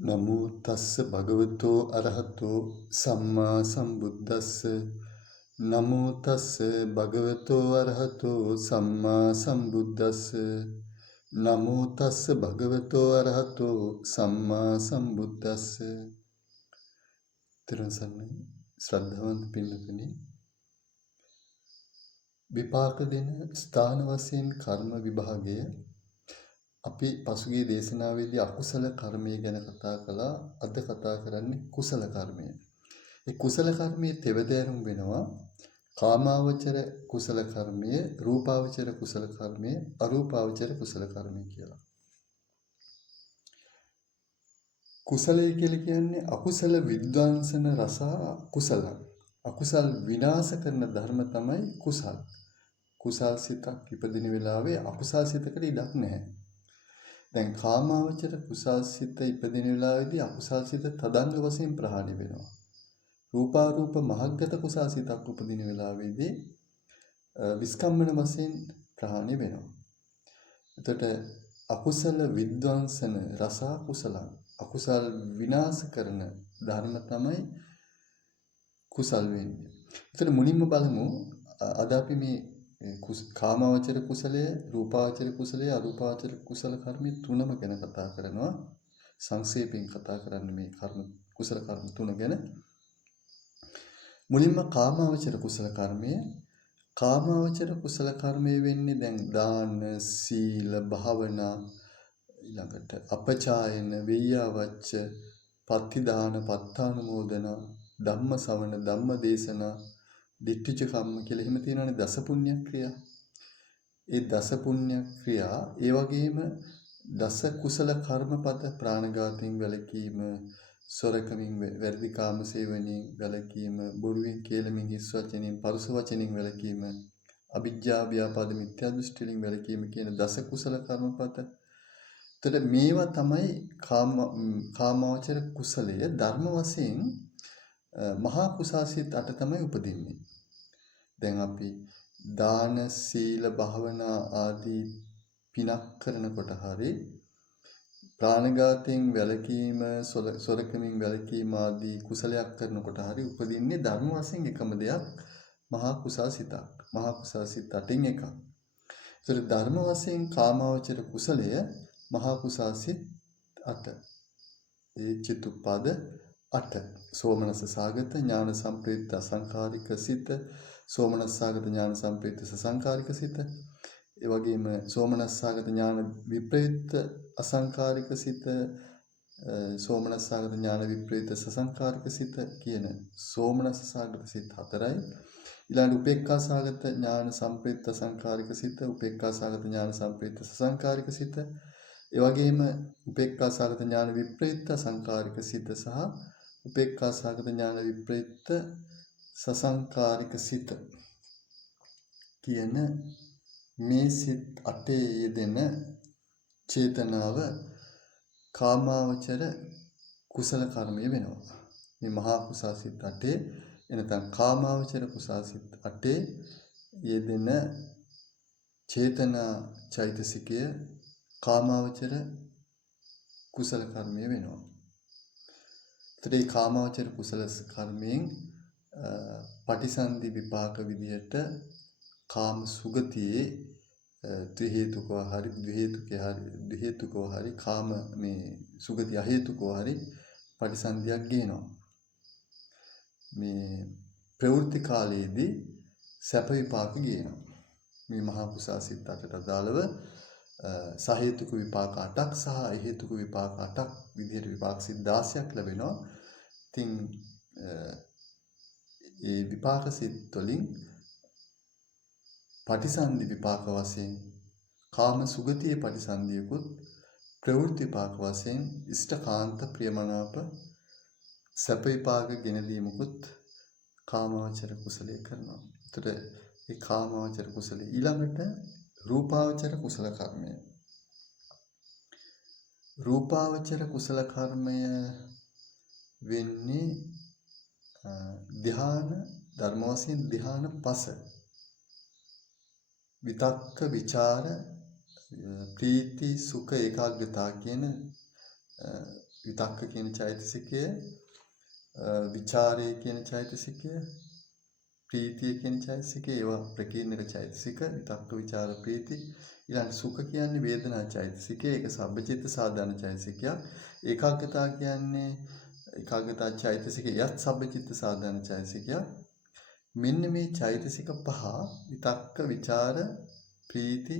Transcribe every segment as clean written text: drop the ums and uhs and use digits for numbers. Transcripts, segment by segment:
නමෝ තස්ස භගවතෝ අරහතෝ සම්මා සම්බුද්දස්ස නමෝ තස්ස භගවතෝ අරහතෝ සම්මා සම්බුද්දස්ස නමෝ තස්ස භගවතෝ අරහතෝ සම්මා සම්බුද්දස්ස ත්‍රිසන්නයි ශ්‍රද්ධාවන්ත පින්නතුනි විපාක දෙන ස්ථාන වශයෙන් කර්ම විභාගය අපි පසුගිය දේශනාවේදී අකුසල කර්මය ගැන කතා කළා. අද කතා කරන්නේ කුසල කර්මය. ඒ කුසල කර්මයේ තෙවදෑරුම් වෙනවා කාමාවචර කුසල කර්මය, රූපාවචර කුසල කර්මය, අරූපාවචර කුසල කර්මය කියලා. කුසලය කියලා කියන්නේ අකුසල විද්වාංසන රස කුසල. අකුසල් විනාශ කරන ධර්ම තමයි කුසල්. කුසල් සිතක් ඉපදින වෙලාවේ අකුසල් සිතකට ඉඩක් නැහැ. දැන් කාමාවචර කුසල් සිත ඉපදින වෙලාවේදී අකුසල් සිත තදංග වශයෙන් ප්‍රහාණය වෙනවා. රූපාරූප මහග්ගත කුසල් සිතක් උපදින වෙලාවේදී විස්කම්මන වශයෙන් ප්‍රහාණය වෙනවා. එතකොට අකුසල විද්වංසන රස කුසල අකුසල් විනාශ කරන ධර්ම තමයි කුසල් වෙන්නේ. එතකොට මුලින්ම බලමු අද අපි මේ කාමාවචර කුසලය, රූපාවචර කුසලය, අරූපාවචර කුසල කර්ම තුනම ගැන කතා කරනවා. සංක්ෂේපයෙන් කතා කරන්නේ මේ කුසල කර්ම තුන ගැන. මුලින්ම කාමාවචර කුසල කර්මය. කාමාවචර කුසල කර්මය වෙන්නේ දැන් දාන, සීල, භාවනා, ඊළඟට අපචායන, වෙය්‍යාවච්ච, පත්තිදාන, පත්තානුමෝදන, ධම්ම ශ්‍රවණ, ධම්ම දේශනා, දිට්ඨිච කම්ම කියලා එහෙම තියෙනවානේ දස පුණ්‍ය ක්‍රියා. ඒ දස පුණ්‍ය ක්‍රියා ඒ වගේම දස කුසල කර්මපද ප්‍රාණඝාතයෙන් වැළකීම, සොරකමින් වැරදි කාම සේවනයෙන් වැළකීම, බොරුවෙන් කේලමින් හිස් වචනෙන් පරුස වචනෙන් වැළකීම, අවිජ්ජා ව්‍යාපාද මිත්‍යා දෘෂ්ටියෙන් වැළකීම කියන දස කුසල කර්මපද. එතකොට මේවා තමයි කාමාවචර කුසලය ධර්ම වශයෙන් මහා කුසාසිත 8 තමයි උපදින්නේ. දැන් අපි දාන, සීල, භාවනා ආදී පිනක් කරනකොට හරි ප්‍රාණඝාතයෙන් වැළකීම, සොරකමින් වැළකීම ආදී කුසලයක් කරනකොට හරි උපදින්නේ ධර්ම වශයෙන් එකම දෙයක් මහා කුසාසිතක්. මහා කුසාසිත 8න් එකක්. ඒතර ධර්ම වශයෙන් කාමාවචර කුසලය මහා කුසාසිත 8. ඒ චිතුප්පද 8. සෝමනස්ස සාගත ඥාන සම්ප්‍රයුක්ත අසංකාරික සිත, සෝමනස්ස සාගත ඥාන සම්ප්‍රයුක්ත සසංකාරික සිත, ඒ වගේම සෝමනස්ස සාගත ඥාන විප්‍රයුක්ත අසංකාරික සිත, සෝමනස්ස සාගත ඥාන විප්‍රයුක්ත සසංකාරික සිත කියන සෝමනස්ස සාගත සිත 4යි. ඊළඟ උපේක්ඛා සාගත ඥාන සම්ප්‍රයුක්ත අසංකාරික සිත, උපේක්ඛා සාගත ඥාන සම්ප්‍රයුක්ත සසංකාරික සිත, ඒ වගේම උපේක්ඛා සාගත ඥාන විප්‍රයුක්ත සංකාරික සිත සහ උපේක්ඛා සාගත ඥාන විප්‍රයුක්ත සසංකාරික සිත කියන මේ සිත් 8 යෙදෙන චේතනාව කාමාවචර කුසල කර්මය වෙනවා. මේ මහා කුසල සිත් 8 එනතන් කාමාවචර කුසල සිත් 8 යෙදෙන චේතනා චෛතසිකය කාමාවචර කුසල කර්මය වෙනවා. ඒ කාමාවචර කුසල කර්මයෙන් පටිසන්ධි විපාක විදියට කාම සුගතියේ ත්‍රි හේතුකව හරි ද්වි හේතුකව හරි කාම මේ සුගති අ හේතුකව හරි පටිසන්ධියක් ගේනවා. මේ ප්‍රවෘත්ති කාලයේදී සැප විපාක ගේනවා. මේ මහා කුසල සිත් 8ට අදාළව සහේතුක විපාක 8ක් සහ අහේතුක විපාක 8ක් විදිහට විපාක සිත් 16ක් ලැබෙනවා. ඉතින් ඒ විපාක සිත් වලින් පටිසන්ධි විපාක වශයෙන් කාම සුගතියේ පටිසන්ධියකුත්, ප්‍රවෘත්ති විපාක වශයෙන් ඉෂ්ඨකාන්ත ප්‍රියමනාප සැප විපාක ගෙන දීමකුත් කාමාවචර කුසලයේ කරනවා. ඒතර ඒ කාමාවචර කුසලයේ ඊළඟට රූපාවචර කුසල කර්මය. රූපාවචර කුසල කර්මය වෙන්නේ ධ්‍යාන ධර්ම වශයෙන් ධ්‍යාන 5. විතක්ක, විචාර, ප්‍රීති, සුඛ, ඒකාග්‍රතාව කියන විතක්ක කියන චෛතසිකය, විචාරය කියන චෛතසිකය, ප්‍රීතිය කියන චෛතසිකය, ඒවා ප්‍රකීර්ණක චෛතසික, විතක්ක විචාර ප්‍රීති. ඊළඟ සුඛ කියන්නේ වේදනා චෛතසිකය, ඒක සබ්බචිත්ත සාධාරණ චෛතසිකයක්. ඒකාග්‍රතාව කියන්නේ ඒකාග්‍රතා චෛතසිකය යත් සබ්බචිත්ත සාධාරණ චෛතසිකයක්. මෙන්න මේ චෛතසික පහ විතක්ක විචාර ප්‍රීති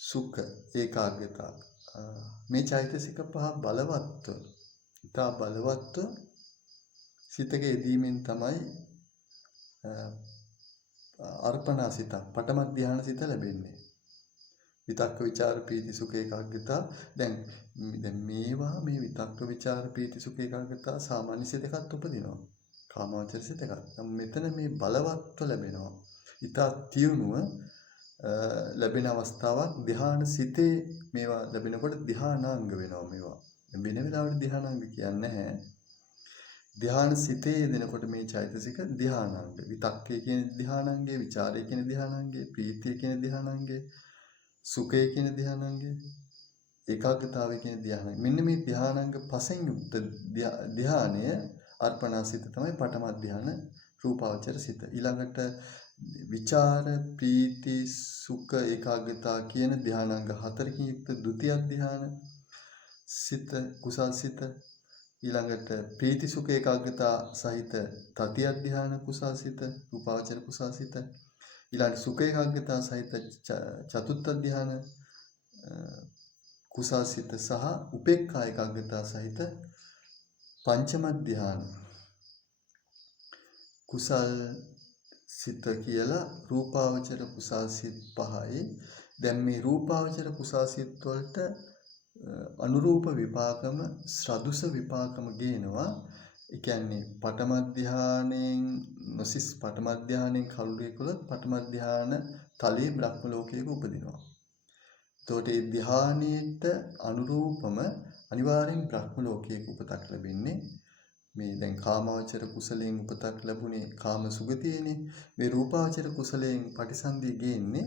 සුඛ ඒකාග්‍රතාව, මේ චෛතසික පහ බලවත්ව, ඉතා බලවත්ව සිතක යෙදීමෙන් තමයි අර්පණා සිත, පඨම ධ්‍යාන සිත ලැබෙන්නේ. විතක්ක විචාර ප්‍රීති සුඛ ඒකාග්‍රතාව. දැන් මේවා මේ විතක්ක විචාර ප්‍රීති සුඛ ඒකාග්‍රතාව සාමාන්‍ය සිතකත් උපදිනවා, කාමාවචර සිතකත්. මෙතන මේ බලවත්ව ලැබෙනවා, ඉතා තියුණුව ලැබෙන අවස්ථාවක්. ධ්‍යාන සිතේ මේවා ලැබෙනකොට ධ්‍යානාංග වෙනවා. මේවා වෙන වෙලාවට ධ්‍යානාංග කියන්නේ නැහැ. ධ්‍යාන සිතේ දෙනකොට මේ චෛතසික ධ්‍යානාංග. විතක්කේ කියන ධ්‍යානාංගය, විචාරය කියන ධ්‍යානාංගය, ප්‍රීතිය කියන ධ්‍යානාංගය, සුඛය කියන ධ්‍යානාංගය, ඒකාග්‍රතාවය කියන ධ්‍යානාංගය. මෙන්න මේ ධ්‍යානාංග පසෙන් යුක්ත ධ්‍යානය අර්පණා සිත තමයි පඨම ධ්‍යාන රූපාවචර සිත. ඊළඟට විචාර ප්‍රීති සුඛ ඒකාග්‍රතාව කියන ධ්‍යානාංග හතරකින් යුක්ත ဒုတိ ය ධ්‍යාන සිත, කුසල් සිත. ඊළඟට ප්‍රීති සුඛ ඒකාග්‍රතාව සහිත තතිය ධ්‍යාන කුසල් සිත, රූපාවචර කුසල් සිත. ඊළඟ සුඛ ඒකාග්‍රතාව සහිත චතුත්ථ ධ්‍යාන කුසල් සිත සහ උපේක්ඛා ඒකාග්‍රතාව සහිත පංචම ධ්‍යාන කුසල් සිත කියලා රූපාවචර කුසල් සිත් පහයි. දැන් මේ රූපාවචර කුසල් සිත් වලට අනුරූප විපාකම, සදෘස විපාකම ගේනවා. ඒ කියන්නේ පඨම ධ්‍යානයෙන් නොසිස් පඨම ධ්‍යානයෙන් කලුරිය කළොත් පඨම ධ්‍යාන තලයේ බ්‍රහ්ම ලෝකයක උපදිනවා. එතකොට මේ ධ්‍යානයට අනුරූපම අනිවාර්යෙන් බ්‍රහ්ම ලෝකයක උපතක් ලැබෙන්නේ. මේ දැන් කාමාවචර කුසලයෙන් උපතක් ලැබුණේ කාම සුගතියනේ. මේ රූපාවචර කුසලයෙන් පටිසන්ධිය ගේන්නේ,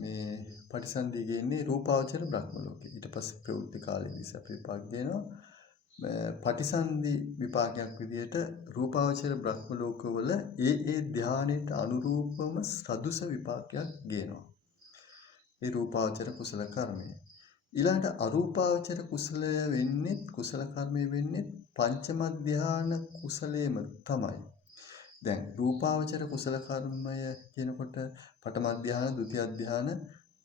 මේ පටිසන්ධිය ගේන්නේ රූපාවචර බ්‍රහ්ම ලෝකෙ. ඊට පස්සේ ප්‍රවෘත්ති කාලයේදී සැප විපාක දෙනවා. පටිසන්ධි විපාකයක් විදිහට රූපාවචර බ්‍රහ්ම ලෝකවල ඒ ධානයට අනුරූපම සදුස විපාකයක් ගේනවා. ඒ රූපාවචර කුසල කර්මය. ඊළඟට අරූපාවචර කුසලය වෙන්නේ, කුසල කර්මය වෙන්නේ පංචම ධාන කුසලයේම තමයි. දැන් රූපාවචර කුසල කර්මය කියනකොට පඨම ධාන, ဒုတိ ය ධාන,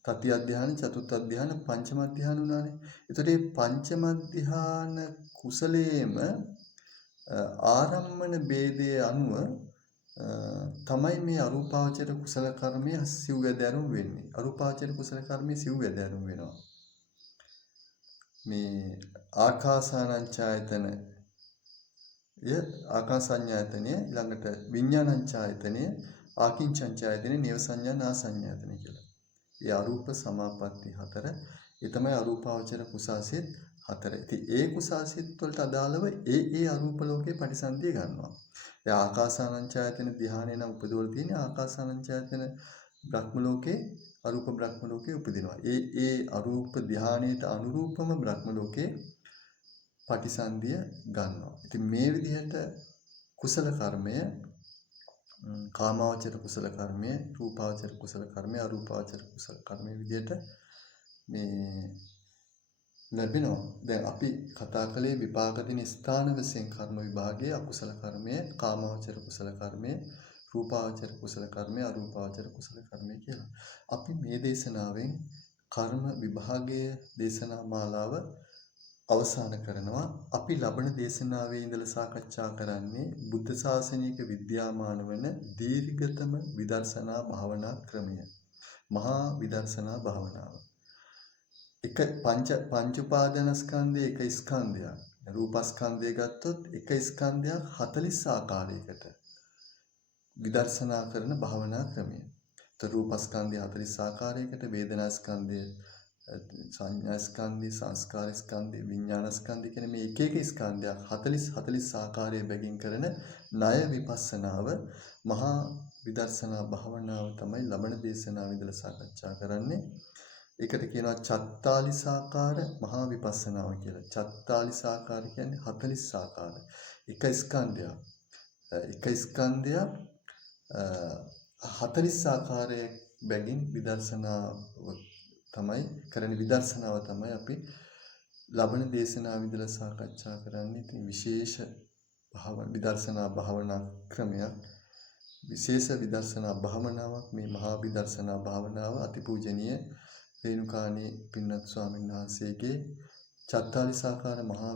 තතිය ධාන, චතුත්ථ ධාන, පංචම ධාන උනානේ. ඒතකොට මේ පංචම ධාන කුසලයේම ආරම්මන ભેදයේ අනුව තමයි මේ අරූපාවචර කුසල කර්මය සිව් වැදෑරුම් වෙන්නේ. අරූපාවචර කුසල කර්මය සිව් වැදෑරුම් වෙනවා. මේ ආකාසානංචායතන ආකාසඤ්ඤායතනය, ඊළඟට විඥානංචායතනය, ආකින්චඤ්ඤායතනය, නේව සංඥා නා සංඥායතනය කියලා. ඒ අරූප සමාපatti හතර, ඒ තමයි අරූපාවචර කුසාසිත හතර. ඉතින් ඒ කුසාසිත වලට අදාළව ඒ අරූප ලෝකේ පටිසන්ධිය ගන්නවා. ඒ ආකාසානංචායතන ධ්‍යානය නම් උපදවල තියෙන ආකාසානංචායතන බ්‍රහ්ම ලෝකේ, අරූප බ්‍රහ්ම ලෝකේ උපදිනවා. ඒ අරූප ධ්‍යානයට අනුරූපම බ්‍රහ්ම ලෝකේ පටිසන්ධිය ගන්නවා. ඉතින් මේ විදිහට කුසල කර්මය, කාමාවචර කුසල කර්මය, රූපාවචර කුසල කර්මය, අරූපාවචර කුසල කර්මය විදිහට මේ ලැබෙනවා. දැන් අපි කතා කළේ විපාක දින ස්ථාන වශයෙන් කර්ම විභාගයේ අකුසල කර්මය, කාමාවචර කුසල කර්මය, රූපාවචර කුසල කර්මය, අරූපාවචර කුසල කර්මය කියලා. අපි මේ දේශනාවෙන් කර්ම විභාගයේ දේශනා මාලාව අවසන් කරනවා. අපි ලබන දේශනාවේ ඉඳලා සාකච්ඡා කරන්නේ බුද්ධ ශාසනික විද්‍යාමාන වන දීර්ඝතම විදර්ශනා භාවනා ක්‍රමය, මහා විදර්ශනා භාවනාව. එක පංච උපාදානස්කන්ධයේ එක ස්කන්ධයක්, රූපස්කන්ධය ගත්තොත් එක ස්කන්ධයක් 40 ආකාරයකට විදර්ශනා කරන භාවනා ක්‍රමය. රූපස්කන්ධය 40 ආකාරයකට, වේදනාස්කන්ධය, සංඥා ස්කන්ධය, සංස්කාර ස්කන්ධය, විඥාන ස්කන්ධය කියන මේ එක එක ස්කන්ධයක් 40 ආකාරයේ බැගින් කරන ණය විපස්සනාව, මහා විදර්ශනා භාවනාව තමයි ලබන දේශනාව විදලා සාකච්ඡා කරන්නේ. ඒකට කියනවා චත්තාලිසාකාර මහා විපස්සනාව කියලා. චත්තාලිසාකාර කියන්නේ 40 ආකාර. එක ස්කන්ධයක්. එක ස්කන්ධයක් 40 ආකාරයක් බැගින් විදර්ශනාව තමයි කරන විදර්ශනාව තමයි අපි ලබන දේශනාව විදලා සාකච්ඡා කරන්නේ. ඉතින් විශේෂ විදර්ශනා භාවනා ක්‍රමයක් විශේෂ විදර්ශනා භාවනාවක් මේ මහා විදර්ශනා භාවනාව අතිපූජනීය රේණුකාණී පින්නත් ස්වාමීන් වහන්සේගේ චත්තාලිසාකාර මහා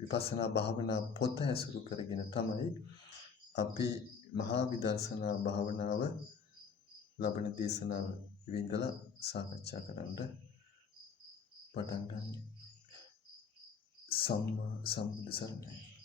විපස්සනා භාවනා පොත ඇසුරු කරගෙන තමයි අපි මහා විදර්ශනා භාවනාව ලබන දේශනාව විඳලා සාකච්ඡා කරන්න පටන් ගන්න. සම්මා සම්බුදු සරණයි.